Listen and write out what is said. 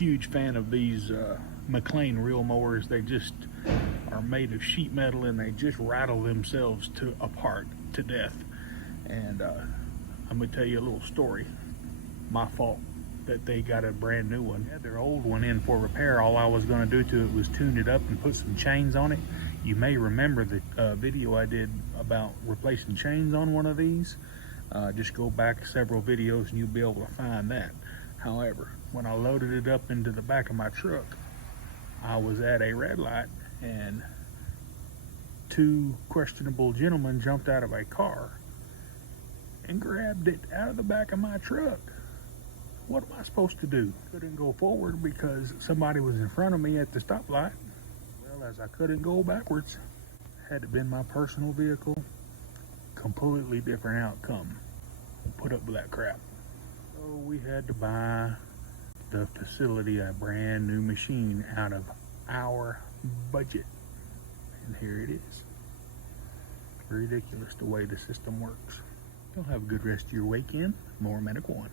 huge fan of these McLean reel mowers. They just are made of sheet metal and they just rattle themselves apart to death. And I'm gonna tell you a little story. My fault that they got a brand new one. They had their old one in for repair. All I was gonna do to it was tune it up and put some chains on it. You may remember the video I did about replacing chains on one of these. Just go back several videos and you'll be able to find that. However, when I loaded it up into the back of my truck, I was at a red light and two questionable gentlemen jumped out of a car and grabbed it out of the back of my truck. What am I supposed to do? Couldn't go forward because somebody was in front of me at the stoplight. Well, as I couldn't go backwards, had it been my personal vehicle, completely different outcome. Put up with that crap. So we had to buy the facility a brand new machine out of our budget. And here it is. Ridiculous the way the system works. You'll have a good rest of your weekend. Mower Medic 1.